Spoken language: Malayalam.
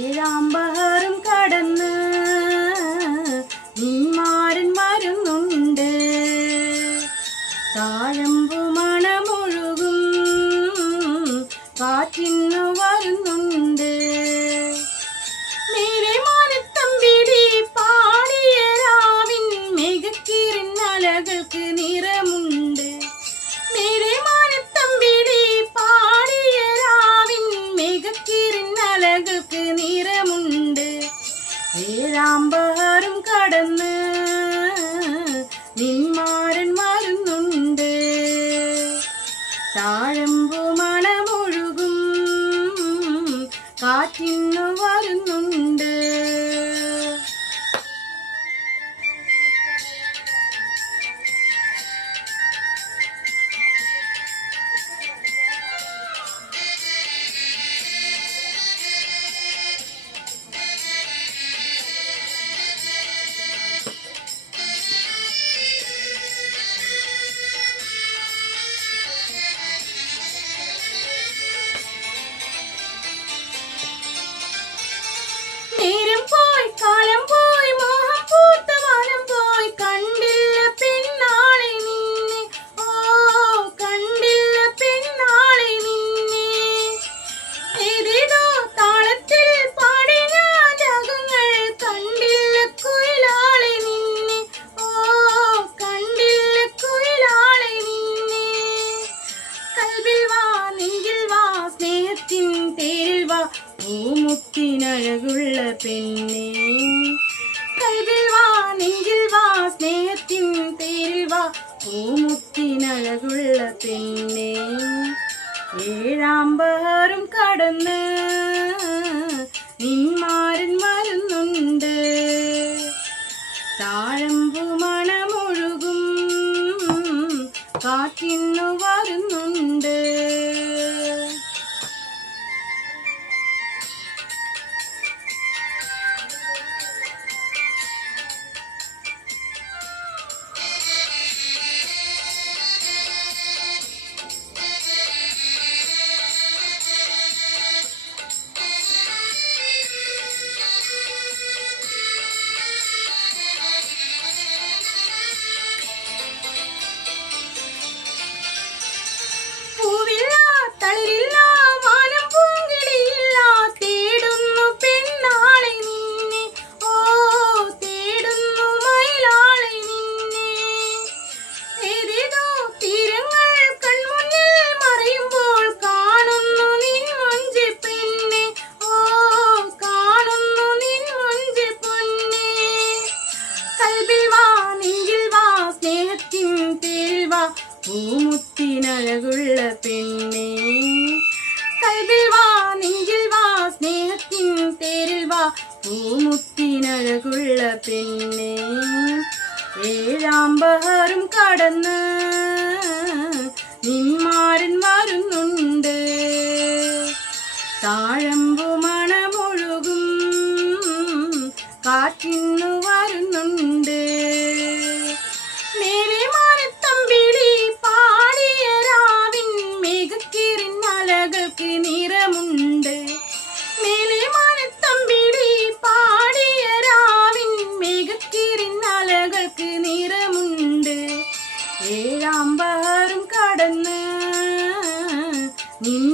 ഏഴാമ്പഹറും കടന്ന് നിന്മാരൻ വരുന്നുണ്ട്. താഴമ്പു മണമൊഴുകും കാറ്റിന്നു വരുന്നുണ്ട്. മേലെ മാനത്തമ്പിടി പാടിയ രാവിൻ മെഗക്കിരിന്നലകൾക്ക് നിറമുണ്ട്. മേലെ മാനത്തമ്പിടി പാടിയ രാവിൻ മെഗക്കിരിന്നലകൾക്ക് നിറമുണ്ട്. ഏഴാമ്പഹറും കടന്ന് നിന്മാരൻ വരുന്നുണ്ട്. താഴമ്പു മണമൊഴുകും കാറ്റിന്നു വരുന്നുണ്ട്. നേരം പോയി കാലം പോയി മോഹം പൂത്ത വനം പോയി കണ്ടില്ല പെണ്ണാളെ നിന്നെ. ഓ കണ്ടില്ല പെണ്ണാളെ നിന്നെ. ഏതേതോ താളത്തിൽ പാടി ഞാൻ രാഗങ്ങൾ കണ്ടില്ല കുയിലാളെ നിന്നെ. ഓ കണ്ടില്ല കുയിലാളെ നിന്നെ. കൽവിൽ വാ നെഞ്ചിൽ വാ സ്നേഹത്തിൻ തേരിൽ വാ പൂമുത്തിനഴകുള്ള പെണ്ണേ. കൽവിൽ വാ നെഞ്ചിൽ വാ സ്നേഹത്തിൻ തേരിൽ വാ പൂമുത്തിനഴകുള്ള പെണ്ണേ. ഏഴാമ്പഹറും കടന്ന് നിന്മാരൻ വരുന്നുണ്ട്. താഴമ്പു മണമൊഴുകും കാറ്റിന്നു വരുന്നുണ്ട്. പൂവില്ല തളിരില്ല വാനം പൂങ്കിളിയില്ല തേടുന്നു പെണ്ണാളെ നിന്നെ. ഓ തേടുന്നു മയിലാളെ നിന്നെ. ഏതേതോ തീരങ്ങൾ കൺമുന്നിൽ മറയുമ്പോൾ കാണുന്നു നിൻ മൊഞ്ച് പെണ്ണെ. ഓ കാണുന്നു നിൻ മൊഞ്ച് പൊന്നെ. കൽവിൽ വാ നെഞ്ചിൽ വാ സ്നേഹത്തിൻ തേരിൽ വാ പൂമുത്തിനഴകുള്ള പെണ്ണേ. കൽവിൽ വാ നെഞ്ചിൽ വാ സ്നേഹത്തിൻ തേരിൽ വാ പൂമുത്തിനഴകുള്ള പെണ്ണേ. ഏഴാമ്പഹറും കടന്ന് നിന്മാരൻ വരുന്നുണ്ട്. താഴമ്പു മണമൊഴുകും കാറ്റിന്നു വരുന്നുണ്ട്. മേലെ മാനത്തമ്പിടി പാടിയ രാവിൻ മെഗക്കിരിന്നലകൾക്ക് നിറമുണ്ട്. മേലെ മാനത്തമ്പിടി പാടിയ രാവിൻ മെഗക്കിരിന്നലകൾക്ക് നിറമുണ്ട്. ഏഴാമ്പഹറും കടന്ന് നിൻ